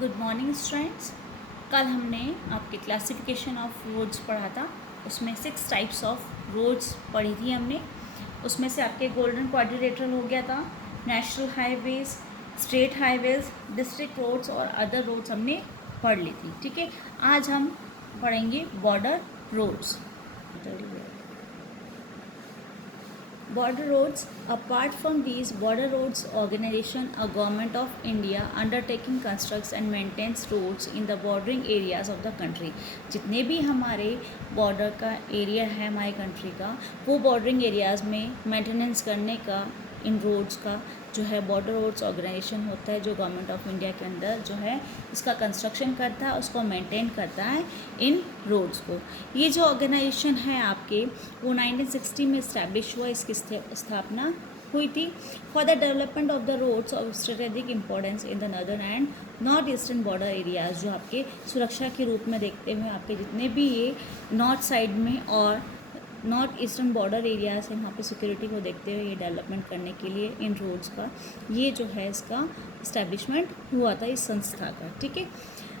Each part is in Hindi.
Good morning students. कल हमने आपके क्लासिफिकेशन ऑफ रोड्स पढ़ा था। उसमें 6 टाइप्स ऑफ रोड्स पढ़ी थी हमने। उसमें से आपके गोल्डन क्वाड्रिलेटरल हो गया था, national highways, state highways, district roads और अदर रोड्स हमने पढ़ ली थी। ठीक है, आज हम पढ़ेंगे border roads. Border roads. Apart from these, border roads organization, a government of India undertaking constructs and maintains roads in the bordering areas of the country. जितने भी हमारे बॉर्डर का एरिया है हमारे कंट्री का, वो बॉर्डरिंग एरियाज़ में मेंटेनेंस करने का इन रोड्स का जो है बॉर्डर रोड्स ऑर्गेनाइजेशन होता है, जो गवर्नमेंट ऑफ इंडिया के अंदर जो है इसका कंस्ट्रक्शन करता है, उसको मेंटेन करता है इन रोड्स को। ये जो ऑर्गेनाइजेशन है आपके, वो 1960 में इस्टेब्लिश हुआ, इसकी स्थापना हुई थी for the development of the roads of strategic importance in the northern and north eastern border areas. जो आपके सुरक्षा के रूप में देखते हुए आपके जितने भी ये नॉर्थ साइड में और नॉर्थ ईस्टर्न बॉर्डर एरियाज है, वहाँ पे सिक्योरिटी को देखते हुए ये डेवलपमेंट करने के लिए इन रोड्स का ये जो है इसका इस्टेब्लिशमेंट हुआ था इस संस्था का। ठीक है,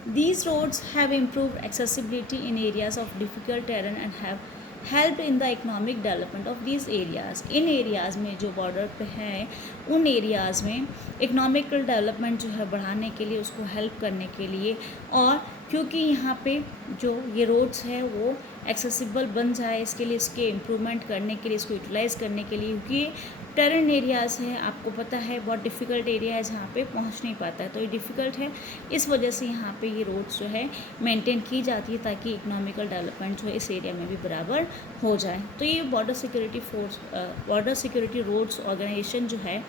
these roads have improved accessibility in areas of difficult terrain and have help in the economic development of these areas. इन एरियाज़ में जो बॉर्डर पे है उन एरियाज़ में इकोनॉमिकल डेवलपमेंट जो है बढ़ाने के लिए, उसको हेल्प करने के लिए, और क्योंकि यहाँ पे जो ये रोड्स है वो एक्सेसिबल बन जाए, इसके लिए इसके इम्प्रूवमेंट करने के लिए, इसको यूटिलाइज़ करने के लिए, क्योंकि टेरेन एरियाज़ हैं, आपको पता है बहुत डिफ़िकल्ट एरिया है जहाँ पे पहुँच नहीं पाता है, तो ये डिफ़िकल्ट है। इस वजह से यहाँ पे ये रोड्स जो है मेंटेन की जाती है ताकि इकोनॉमिकल डेवलपमेंट जो है इस एरिया में भी बराबर हो जाए। तो ये बॉर्डर सिक्योरिटी रोड्स ऑर्गेनाइजेशन जो है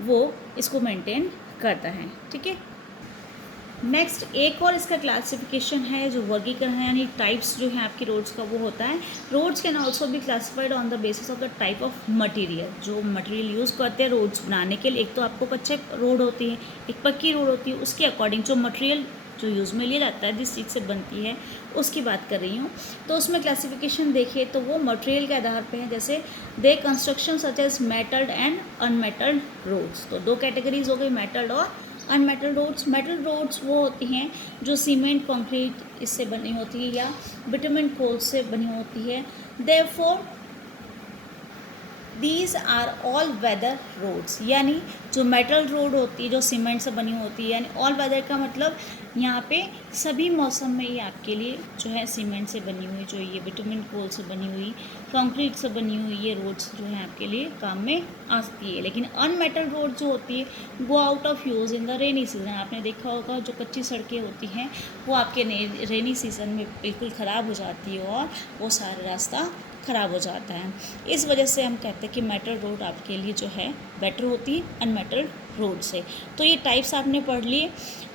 वो इसको मेंटेन करता है। ठीक है, नेक्स्ट एक और इसका क्लासिफिकेशन है, जो वर्गीकरण है यानी टाइप्स जो है आपकी रोड्स का, वो होता है roads can also be classified on the basis of the type of material. जो मटेरियल यूज़ करते हैं रोड्स बनाने के लिए, एक तो आपको कच्चे रोड होती है, एक पक्की रोड होती है, उसके अकॉर्डिंग जो मटेरियल जो यूज़ में लिया जाता है, जिस चीज़ से बनती है उसकी बात कर रही हूँ। तो उसमें क्लासिफिकेशन देखिए तो वो मटेरियल के आधार पे है, जैसे they construction such as metalled and unmetalled roads. तो 2 कैटेगरीज हो गई, मेटल्ड और अनमेटल्ड रोड्स। मेटल रोड्स वो होती हैं जो सीमेंट, कंक्रीट इससे बनी होती है या बिटुमेन कोल से बनी होती है। Therefore these are all weather roads, यानी जो मेटल रोड होती है जो सीमेंट से बनी होती है, यानी ऑल वेदर का मतलब यहाँ पे सभी मौसम में ये आपके लिए जो है सीमेंट से बनी हुई, जो ये बिटुमेन कोल से बनी हुई, कंक्रीट से बनी हुई ये रोड्स जो है आपके लिए काम में आती है। लेकिन अनमेटल रोड जो होती है वो out of use in the rainy season. आपने देखा होगा जो कच्ची सड़कें होती हैं वो आपके रेनी सीजन में बिल्कुल ख़राब हो जाती है और वो सारा रास्ता ख़राब हो जाता है। इस वजह से हम कहते हैं कि मेटल रोड आपके लिए जो है बेटर होती है अनमेटल रोड से। तो ये टाइप्स आपने पढ़ लिए।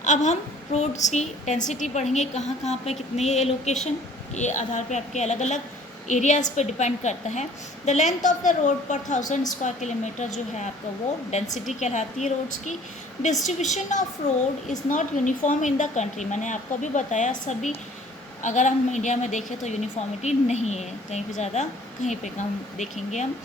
अब हम रोड्स की डेंसिटी पढ़ेंगे, कहाँ कहाँ पे कितने एलोकेशन के आधार पे आपके अलग अलग एरियाज़ पे डिपेंड करता है। The length of the road पर 1000 स्क्वायर किलोमीटर जो है आपका वो डेंसिटी कहलाती है रोड्स की। Distribution of road is not uniform in the country. मैंने आपको अभी बताया सभी, अगर हम इंडिया में देखें तो यूनिफॉर्मिटी नहीं है, कहीं पे ज़्यादा कहीं पे कम देखेंगे हम।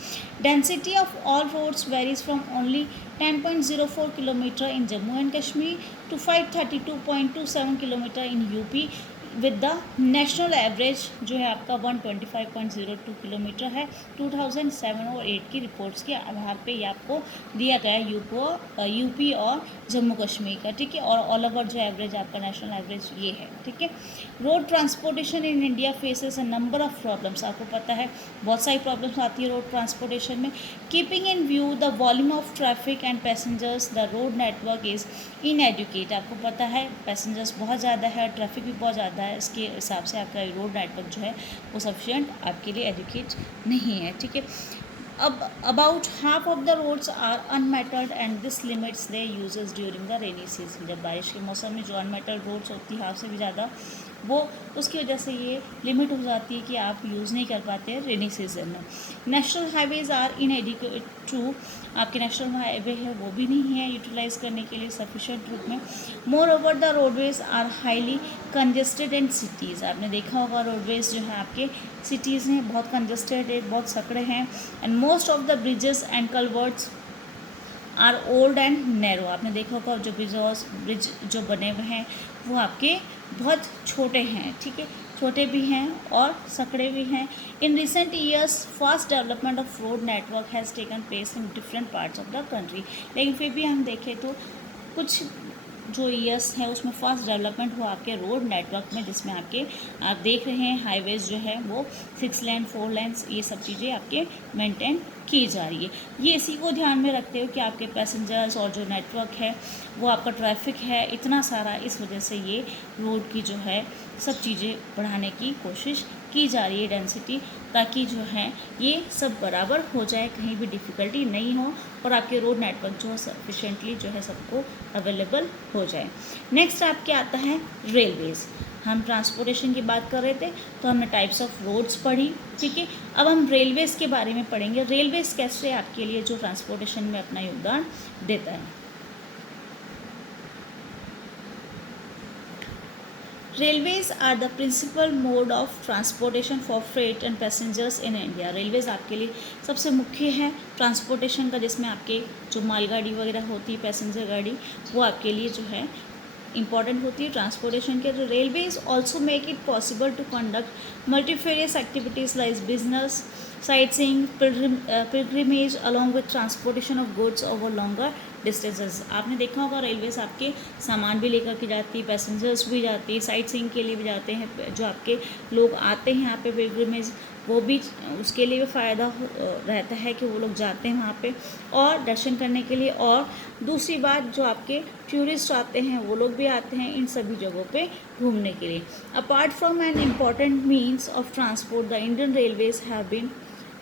Density of all roads varies from only 10.04 kilometre in Jammu and Kashmir to 532.27 kilometre in UP, with the national average जो है आपका 125.02 किलोमीटर है 2007 और 8 की रिपोर्ट्स के आधार पे ये आपको दिया गया है यूपी और जम्मू कश्मीर का। ठीक है, और ऑल ओवर जो एवरेज आपका नेशनल एवरेज ये है। ठीक है, road transportation in India faces a number of problems. आपको पता है बहुत सारी प्रॉब्लम्स आती है रोड ट्रांसपोर्टेशन में। Keeping in view the volume of traffic and passengers the road network is inadequate. आपको पता है पैसेंजर्स बहुत ज़्यादा है, ट्रैफिक भी बहुत ज़्यादा है, इसके हिसाब से आपका रोड नेटवर्क जो है वो सफिशिएंट आपके लिए एजुकेट नहीं है। ठीक है, अब about half of the roads are unmetalled and this limits their uses during the rainy season. जब बारिश के मौसम में जो अनमेटल्ड रोड्स होती है हाफ से भी ज़्यादा, वो उसकी वजह से ये लिमिट हो जाती है कि आप यूज़ नहीं कर पाते हैं रेनी सीजन में। National highways are inadequate too, आपके नेशनल हाईवे है वो भी नहीं है यूटिलाइज़ करने के लिए सफिशेंट रूप में। Moreover the roadways are highly congested in cities. आपने देखा होगा रोडवेज़ जो है आपके सिटीज़ में बहुत कंजेस्टेड है, बहुत सकड़े हैं। And most of the bridges and culverts are old and narrow. आपने देखा होगा जो ब्रिज जो बने हुए हैं वो आपके बहुत छोटे हैं, ठीक है, छोटे भी हैं और सकड़े भी हैं। In recent years fast development of road network has taken place in different parts of the country. लेकिन फिर भी हम देखें तो कुछ जो ईयर्स है उसमें फास्ट डेवलपमेंट हुआ आपके रोड नेटवर्क में, जिसमें आपके आप देख रहे हैं हाईवेज़ जो है वो 6 लेन 4 लेन्स ये सब चीज़ें आपके मेंटेन की जा रही है। ये इसी को ध्यान में रखते हुए कि आपके पैसेंजर्स और जो नेटवर्क है वो आपका ट्रैफिक है इतना सारा, इस वजह से ये रोड की जो है सब चीज़ें बढ़ाने की कोशिश की जा रही है डेंसिटी, ताकि जो है ये सब बराबर हो जाए, कहीं भी डिफ़िकल्टी नहीं हो और आपके रोड नेटवर्क जो है सफिशेंटली जो है सबको अवेलेबल हो जाए। नेक्स्ट आपके आता है रेलवेज़। हम ट्रांसपोर्टेशन की बात कर रहे थे तो हमने टाइप्स ऑफ रोड्स पढ़ी, ठीक है। अब हम रेलवेज़ के बारे में पढ़ेंगे। रेलवेज़ कैसे आपके लिए जो ट्रांसपोर्टेशन में अपना योगदान देता है। Railways are the principal mode of transportation for freight and passengers in India. Railways आपके लिए सबसे मुख्य है ट्रांसपोर्टेशन का, जिसमें आपके जो मालगाड़ी वगैरह होती है, पैसेंजर गाड़ी, वो आपके लिए जो है इंपॉर्टेंट होती है ट्रांसपोर्टेशन के। तो railways also make it possible to conduct multifarious activities like business, sightseeing, pilgrimage along with transportation of goods over longer distances. आपने देखा होगा रेलवेज आपके सामान भी लेकर के जाती है, पैसेंजर्स भी जाती है, साइट सीइंग के लिए भी जाते हैं, जो आपके लोग आते हैं यहाँ पे पिलग्रिमेज, वो भी उसके लिए भी फ़ायदा रहता है कि वो लोग जाते हैं वहाँ पे और दर्शन करने के लिए। और दूसरी बात, जो आपके टूरिस्ट आते हैं वो लोग भी आते हैं इन सभी जगहों पे घूमने के लिए। Apart from an important means of transport, the Indian railways have been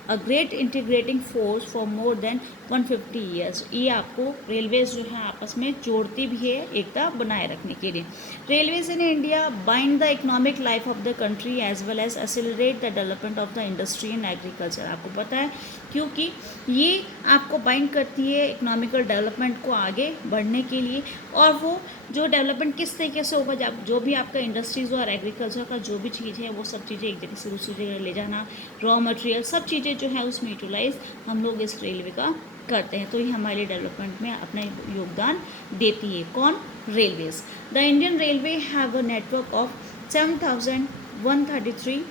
a great integrating force for more than 150 years. ये आपको रेलवेज जो है आपस में जोड़ती भी है एकता बनाए रखने के लिए। Railways in India bind the economic life of the country as well as accelerate the development of the industry and agriculture. आपको पता है क्योंकि ये आपको बाइंड करती है इकोनॉमिकल डेवलपमेंट को आगे बढ़ने के लिए, और वो जो डेवलपमेंट किस तरीके से होगा, जब जो भी आपका इंडस्ट्रीज़ और एग्रीकल्चर का जो भी चीज़ है वो सब चीज़ें एक जगह से दूसरी जगह ले जाना, रॉ मटेरियल सब चीज़ें जो है उसमें यूटिलाइज हम लोग इस रेलवे का करते हैं। तो ये हमारे डेवलपमेंट में अपना योगदान देती है। कौन? Railways. The Indian railway have a network of 7,133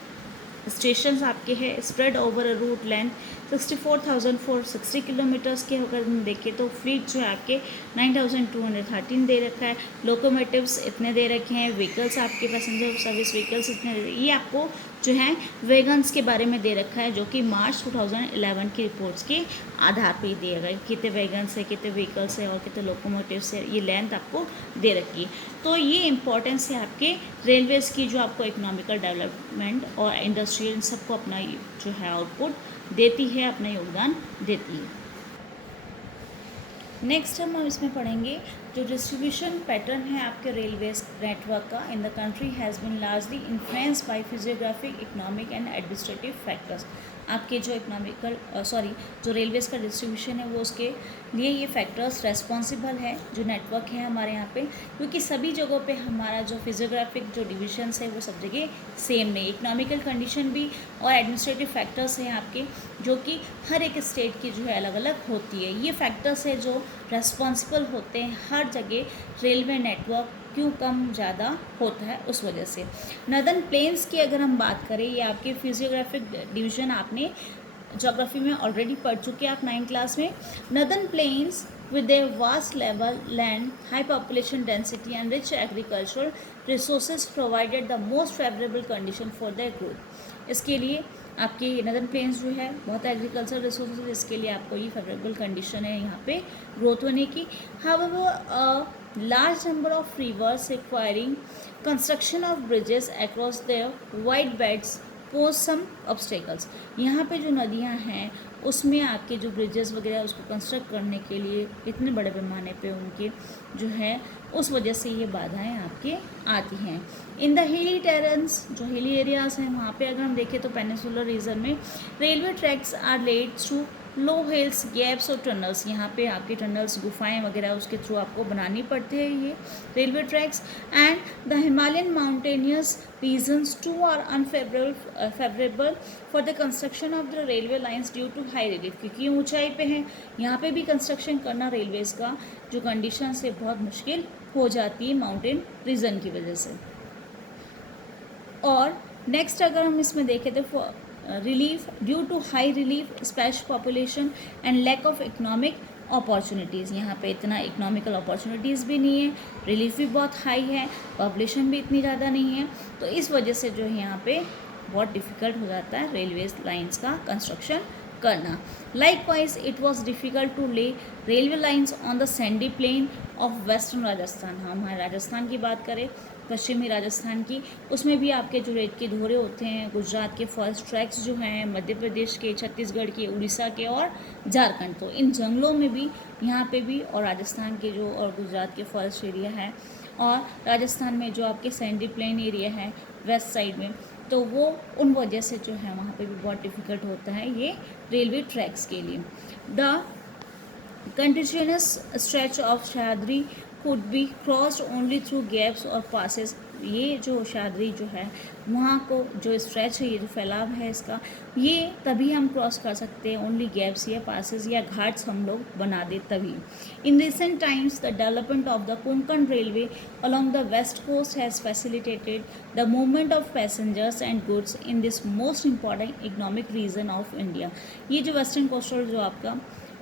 stations आपके हैं, spread over a route length 64,460 kilometres के। अगर हम देखें तो फ्लीट जो है आपके 9,213 दे रखा है, लोकोमोटिव्स इतने दे रखे हैं, व्हीकल्स आपके पैसेंजर सर्विस व्हीकल्स इतने दे, ये आपको जो है वैगन्स के बारे में दे रखा है, जो कि मार्च 2011 की रिपोर्ट्स के आधार पर ही दिया गया, कितने वैगन्स है, कितने व्हीकल्स है और कितने लोकोमोटिव्स है, ये लेंथ आपको दे रखी है। तो ये इंपॉर्टेंस है आपके रेलवेज़ की, जो आपको इकोनॉमिकल डेवलपमेंट और इंडस्ट्रियल सबको अपना जो है आउटपुट देती है, अपना योगदान देती है। नेक्स्ट हम इसमें पढ़ेंगे जो डिस्ट्रीब्यूशन पैटर्न है आपके रेलवेज नेटवर्क का in the country has been largely influenced by physiographic, economic and administrative factors. आपके जो जो रेलवेज़ का डिस्ट्रीब्यूशन है वो उसके लिए ये फैक्टर्स रेस्पॉन्सिबल है, जो नेटवर्क है हमारे यहाँ पे, क्योंकि सभी जगहों पे हमारा जो फिजियोग्राफिक जो डिविजन्स है वो सब जगह सेम नहीं, इकोनॉमिकल कंडीशन भी और एडमिनिस्ट्रेटिव फैक्टर्स हैं आपके, जो कि हर एक स्टेट की जो है अलग अलग होती है। ये फैक्टर्स है जो रेस्पॉन्सिबल होते हैं हर जगह रेलवे नेटवर्क क्यों कम ज़्यादा होता है उस वजह से। नदर्न प्लेन्स की अगर हम बात करें, ये आपके फिजियोग्राफिक डिवीज़न आपने ज्योग्राफी में ऑलरेडी पढ़ चुके हैं आप 9th क्लास में। Northern plains with their vast level land, high population density and rich agricultural resources provided the most favorable condition for their growth। इसके लिए आपके नदर्न प्लेन्स जो है बहुत एग्रीकल्चर रिसोर्सेज, इसके लिए आपको ये फेवरेबल कंडीशन है यहाँ पे ग्रोथ होने की। However, large number of rivers requiring construction of bridges across their wide beds pose some obstacles। यहाँ पे जो नदियाँ हैं उसमें आपके जो ब्रिजेस वगैरह उसको कंस्ट्रक्ट करने के लिए इतने बड़े पैमाने पे उनके जो है उस वजह से ये बाधाएं आपके आती हैं। इन द हिली टेरेंस, जो हिली एरियाज़ हैं वहाँ पे अगर हम देखें तो पेनिनसुलर रीजन में railway tracks are laid through low hills, gaps और टनल्स, यहाँ पे आपके टनल्स, गुफाएं वगैरह उसके थ्रू आपको बनानी पड़ते हैं ये railway tracks. And the Himalayan mountainous regions too are unfavourable for the construction of the railway lines due to high relief, क्योंकि ऊंचाई पे हैं, यहाँ पे भी कंस्ट्रक्शन करना रेलवेज़ का जो कंडीशन है बहुत मुश्किल हो जाती है माउंटेन रीजन की वजह से। और नेक्स्ट अगर हम इसमें देखें तो relief due to high relief, sparse population and lack of economic opportunities, यहाँ पे इतना इकोनॉमिकल अपॉर्चुनिटीज़ भी नहीं है, रिलीफ भी बहुत हाई है, पॉपुलेशन भी इतनी ज़्यादा नहीं है, तो इस वजह से जो है यहाँ पे बहुत डिफ़िकल्ट हो जाता है रेलवे लाइंस का कंस्ट्रक्शन करना। Likewise it was difficult to lay railway lines on the sandy plain of western Rajasthan. हम हमारे राजस्थान की बात करें, पश्चिमी राजस्थान की, उसमें भी आपके जो रेत के धोरे होते हैं, गुजरात के फॉरेस्ट ट्रैक्स जो हैं, मध्य प्रदेश के, छत्तीसगढ़ के, उड़ीसा के और झारखंड, तो इन जंगलों में भी यहाँ पे भी, और राजस्थान के जो और गुजरात के फॉरेस्ट एरिया है, और राजस्थान में जो आपके सैंडी प्लेन एरिया है वेस्ट साइड में, तो वो उन वजह से जो है वहाँ पे भी बहुत डिफ़िकल्ट होता है ये रेलवे ट्रैक्स के लिए। The continuous stretch of Sahyadri could be crossed only through gaps or passes। ये जो सह्याद्री जो है वहाँ को जो स्ट्रेच है, ये जो फैलाव है इसका, ये तभी हम क्रॉस कर सकते हैं ओनली गैप्स या पासेस या घाट्स हम लोग बना दे तभी। In recent times the development of the Konkan railway along the west coast has facilitated the movement of passengers and goods in this most important economic region of India। ये जो वेस्टर्न कोस्टल जो आपका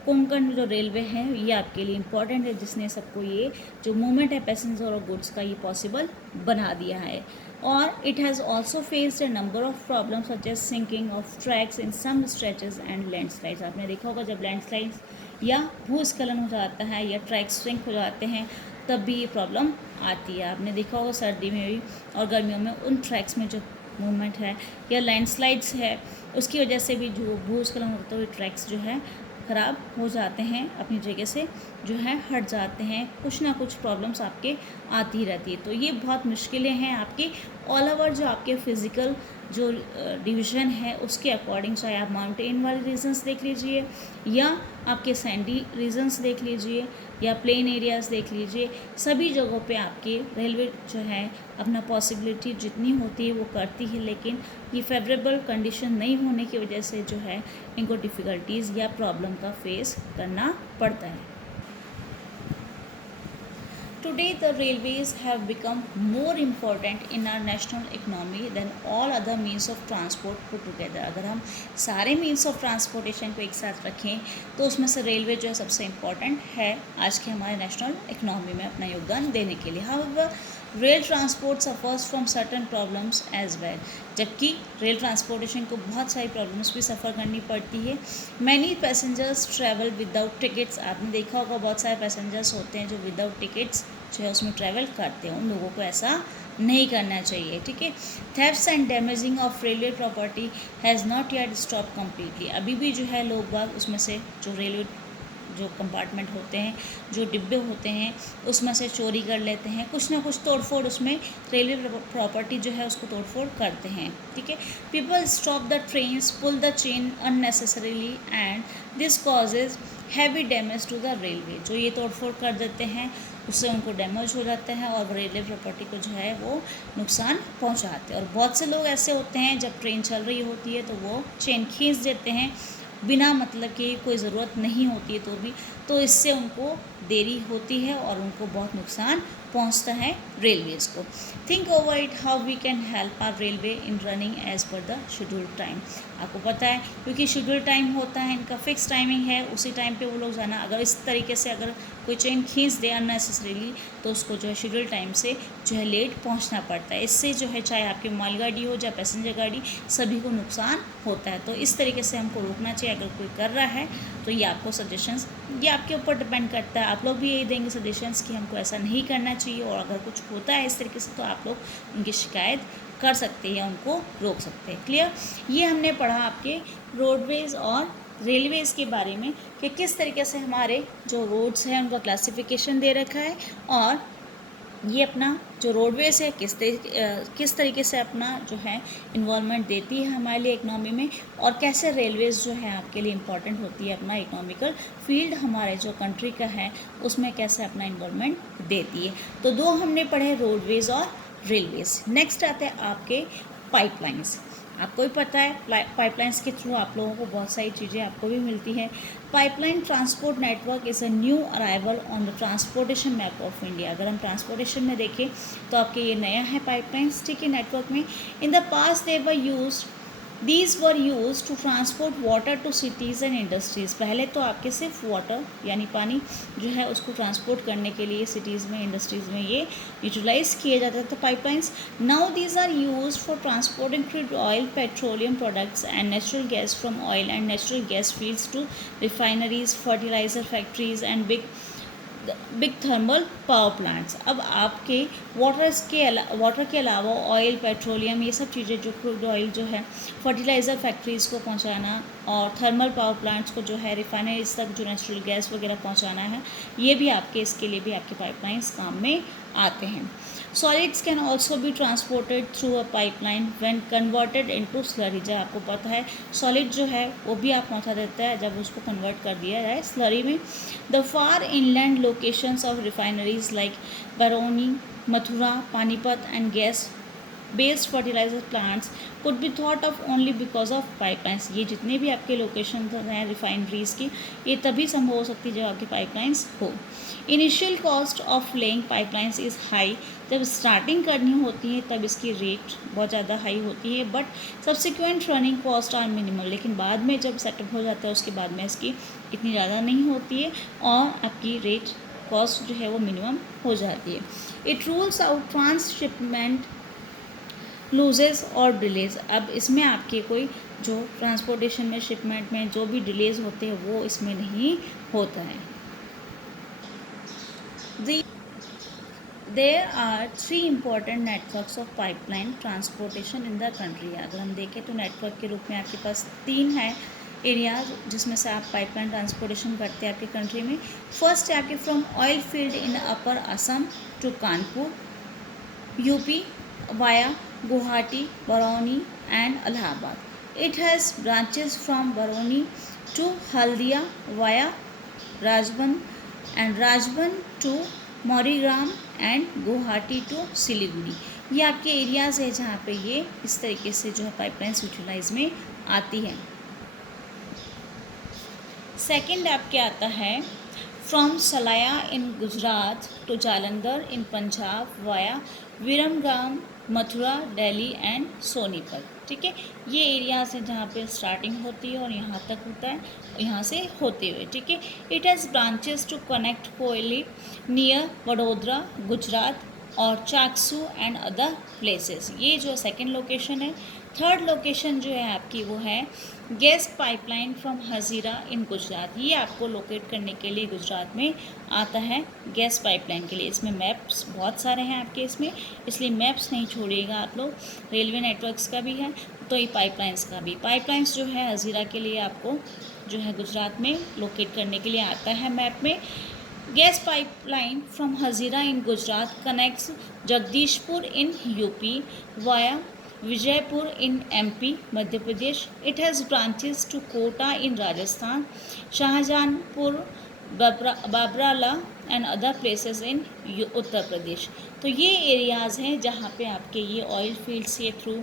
कोंकण जो रेलवे है ये आपके लिए इम्पॉर्टेंट है, जिसने सबको ये जो मूवमेंट है पैसेंजर और गुड्स का ये पॉसिबल बना दिया है। और it has also faced a number of problems such as sinking of tracks in some stretches and landslides. आपने देखा होगा जब लैंडस्लाइड्स या भूस्खलन हो जाता है या ट्रैक्स सिंक हो जाते हैं तब भी ये प्रॉब्लम आती है। आपने देखा होगा सर्दी में भी और गर्मियों में उन ट्रैक्स में जो मूवमेंट है या लैंडस्लाइड्स है उसकी वजह से भी जो भूस्खलन होता है वो ट्रैक्स जो है ख़राब हो जाते हैं, अपनी जगह से जो है हट जाते हैं, कुछ ना कुछ प्रॉब्लम्स आपके आती रहती है। तो ये बहुत मुश्किलें हैं आपकी ऑल ओवर जो आपके फ़िज़िकल जो डिवीज़न है उसके अकॉर्डिंग, चाहे आप माउंटेन वाले रीजन्स देख लीजिए या आपके सैंडी रीजन्स देख लीजिए या प्लेन एरियाज़ देख लीजिए, सभी जगहों पे आपके रेलवे जो है अपना पॉसिबिलिटी जितनी होती है वो करती है, लेकिन ये फेवरेबल कंडीशन नहीं होने की वजह से जो है इनको डिफ़िकल्टीज़ या प्रॉब्लम का फेस करना पड़ता है। Today, the railways have become more important in our national economy than all other means of transport put together। अगर हम सारे means of transportation को एक साथ रखें तो उसमें से रेलवे जो है सबसे इम्पॉर्टेंट है आज के हमारे नेशनल इकोनॉमी में अपना योगदान देने के लिए। However, rail transport suffers from certain problems as well, जबकि रेल ट्रांसपोर्टेशन को बहुत सारी प्रॉब्लम्स भी सफ़र करनी पड़ती है। Many passengers travel without tickets. आपने देखा होगा बहुत सारे पैसेंजर्स होते हैं जो विदाउट टिकट्स जो है उसमें ट्रैवल करते हैं, उन लोगों को ऐसा नहीं करना चाहिए, ठीक है। Thefts and damaging of railway property has not yet stop completely. अभी भी जो है लोग बाग उसमें से जो रेलवे जो कंपार्टमेंट होते हैं, जो डिब्बे होते हैं, उसमें से चोरी कर लेते हैं, कुछ ना कुछ तोड़फोड़ उसमें रेलवे प्रॉपर्टी जो है उसको तोड़फोड़ करते हैं, ठीक है। People stop the trains, pull the chain unnecessarily and this causes heavy damage to the railway. जो ये तोड़फोड़ कर देते हैं उससे उनको डैमेज हो जाता है और रेलवे प्रॉपर्टी को जो है वो नुकसान पहुंचाते हैं। और बहुत से लोग ऐसे होते हैं जब ट्रेन चल रही होती है तो वो चेन खींच देते हैं बिना मतलब कि कोई ज़रूरत नहीं होती है तो भी, तो इससे उनको देरी होती है और उनको बहुत नुकसान पहुंचता है रेलवेज़ को। Think over it how we can help our railway in running as per the schedule time. आपको पता है क्योंकि शेड्यूल टाइम होता है, इनका फिक्स टाइमिंग है, उसी टाइम पे वो लोग जाना। अगर इस तरीके से अगर कोई चेन खींच दे अननेसेसरीली तो उसको जो है शेड्यूल टाइम से जो है लेट पहुंचना पड़ता है। इससे जो है चाहे आपकी मालगाड़ी हो या पैसेंजर गाड़ी, सभी को नुकसान होता है। तो इस तरीके से हमको रोकना चाहिए। अगर कोई कर रहा है तो ये आपको सजेशंस, ये आपके ऊपर डिपेंड करता है। आप लोग भी यही देंगे सजेशंस कि हमको ऐसा नहीं करना चाहिए, और अगर कुछ होता है इस तरीके से तो आप लोग उनकी शिकायत कर सकते हैं या उनको रोक सकते हैं। क्लियर? ये हमने पढ़ा आपके रोडवेज़ और रेलवेज़ के बारे में कि किस तरीके से हमारे जो रोड्स हैं उनका क्लासिफिकेशन दे रखा है और ये अपना जो रोडवेज़ है किस तरीके से अपना जो है इन्वॉल्वमेंट देती है हमारे लिए इकोनॉमी में, और कैसे रेलवेज़ जो है आपके लिए इम्पॉर्टेंट होती है, अपना इकोनॉमिकल फील्ड हमारे जो कंट्री का है उसमें कैसे अपना इन्वॉल्वमेंट देती है। तो दो हमने पढ़े, रोडवेज़ और रेलवेज़। नेक्स्ट आते हैं आपके पाइपलाइंस। आपको भी पता है पाइपलाइंस के थ्रू आप लोगों को बहुत सारी चीज़ें आपको भी मिलती है। Pipeline transport network is a new arrival on the transportation map of India. अगर हम ट्रांसपोर्टेशन में देखें तो आपके ये नया है पाइपलाइंस, ठीक है, नेटवर्क में। In the past they were used these were use to transport water to cities and industries. पहले तो आपके सिर्फ वाटर यानी पानी जो है उसको ट्रांसपोर्ट करने के लिए सिटीज़ में, इंडस्ट्रीज़ में ये यूटिलाइज किया जाता था pipelines. Now these are use for transporting crude oil, petroleum products and natural gas from oil and natural gas fields to refineries, fertiliser factories and big thermal power plants. अब आपके वाटर के अलावा ऑयल, पेट्रोलियम, ये सब चीज़ें जो क्रूड ऑयल जो है फर्टिलाइज़र फैक्ट्रीज़ को पहुंचाना और थर्मल पावर प्लांट्स को जो है रिफाइनरीज तक जो नेचुरल गैस वगैरह पहुंचाना है, ये भी आपके इसके लिए भी आपके पाइपलाइंस काम में आते हैं। Solids can also be transported through a pipeline when converted into slurry. जब आपको पता है सॉलिड जो है वो भी आप पहुंचा देता है जब उसको कन्वर्ट कर दिया जाए स्लरी में। The far inland locations of refineries like Barauni, Mathura, Panipat and gas based fertiliser plants could be thought of only because of pipelines. ये जितने भी आपके लोकेशन हैं रिफाइनरीज की, ये तभी संभव हो सकती है जब आपकी पाइपलाइंस हो। Initial cost of laying pipelines is high. जब स्टार्टिंग करनी होती है तब इसकी रेट बहुत ज़्यादा हाई होती है, but subsequent running cost are minimal. लेकिन बाद में जब सेटअप हो जाता है उसके बाद में इसकी इतनी ज़्यादा नहीं होती है और आपकी रेट कॉस्ट जो है वो मिनिमम हो जाती है। It rules out transshipment loses और डिलेज। अब इसमें आपके कोई जो ट्रांसपोर्टेशन में, शिपमेंट में जो भी डिलेज होते हैं वो इसमें नहीं होता है। There are 3 important networks of pipeline transportation in the country. अगर हम देखें तो नेटवर्क के रूप में आपके पास 3 है एरियाज जिसमें से आप पाइपलाइन ट्रांसपोर्टेशन करते हैं आपकी कंट्री में। फर्स्ट है आपके from oil field in upper Assam to Kanpur, UP, via Guwahati, Barauni and Allahabad. It has branches from Barauni to Haldia via Rajbandh and Rajbandh to Maurigram and Guwahati to Siliguri. ये आपके एरियाज़ है जहाँ पे ये इस तरीके से जो है पाइपलाइंस यूटिलाइज में आती है। सेकंड आपके आता है from Salaya in Gujarat to Jalandhar in Punjab via Viramgam, Mathura, Delhi and Sonipat. ठीक है, ये एरियाज़ हैं जहाँ पे स्टार्टिंग होती है और यहाँ तक होता है, यहाँ से होते हुए। ठीक है, it has branches to connect Koyali near Vadodara, Gujarat और चाकसू एंड अदर प्लेसेस। ये जो सेकंड लोकेशन है। थर्ड लोकेशन जो है आपकी वो है gas pipeline from Hazira in Gujarat. ये आपको लोकेट करने के लिए गुजरात में आता है गैस पाइपलाइन के लिए। इसमें मैप्स बहुत सारे हैं आपके इसमें, इसलिए मैप्स नहीं छोड़िएगा आप लोग। रेलवे नेटवर्क्स का भी है तो ये पाइपलाइंस का भी। पाइपलाइंस जो है हजीरा के लिए आपको जो है गुजरात में लोकेट करने के लिए आता है मैप में। Gas pipeline from Hazira in Gujarat connects Jagdishpur in UP via Vijaypur in MP Madhya Pradesh. It has branches to Kota in Rajasthan, Shahjahanpur, Babrala and other places in Uttar Pradesh. तो ये एरियाज़ हैं जहाँ पे आपके ये ऑयल फील्ड्स के थ्रू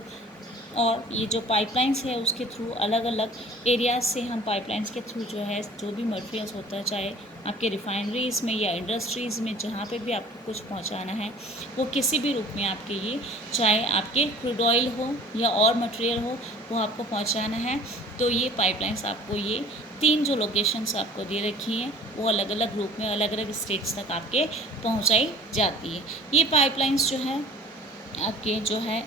और ये जो पाइपलाइंस है उसके थ्रू अलग अलग एरियाज से हम पाइपलाइंस के थ्रू जो है जो भी मटेरियल्स होता है, चाहे आपके रिफाइनरीज़ में या इंडस्ट्रीज़ में, जहाँ पे भी आपको कुछ पहुँचाना है वो किसी भी रूप में आपके ये, चाहे आपके क्रूड ऑयल हो या और मटेरियल हो, वो आपको पहुँचाना है तो ये पाइपलाइंस आपको ये 3 जो लोकेशंस आपको दे रखी हैं वो अलग अलग रूप में अलग अलग स्टेट्स तक आपके पहुँचाई जाती है। ये पाइपलाइंस जो है आपके जो है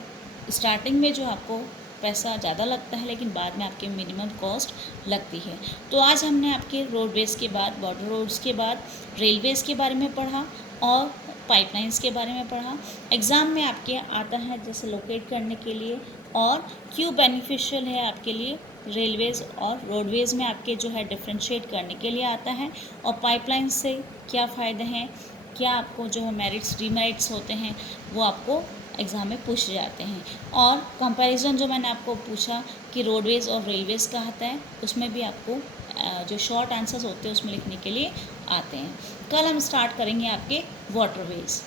स्टार्टिंग में जो आपको पैसा ज़्यादा लगता है लेकिन बाद में आपके मिनिमम कॉस्ट लगती है। तो आज हमने आपके रोडवेज़ के बाद, बॉर्डर रोड्स के बाद रेलवेज़ के बारे में पढ़ा और पाइपलाइंस के बारे में पढ़ा। एग्ज़ाम में आपके आता है जैसे लोकेट करने के लिए और क्यों बेनिफिशियल है आपके लिए रेलवेज़ और रोडवेज़ में आपके जो है डिफ्रेंशिएट करने के लिए आता है, और पाइपलाइन से क्या फ़ायदे हैं क्या आपको जो मेरिट्स डीमेरिट्स होते हैं वो आपको एग्ज़ाम में पूछे जाते हैं। और कंपैरिजन जो मैंने आपको पूछा कि रोडवेज़ और रेलवेज़ का आता है, उसमें भी आपको जो शॉर्ट आंसर्स होते हैं उसमें लिखने के लिए आते हैं। कल हम स्टार्ट करेंगे आपके वाटरवेज़।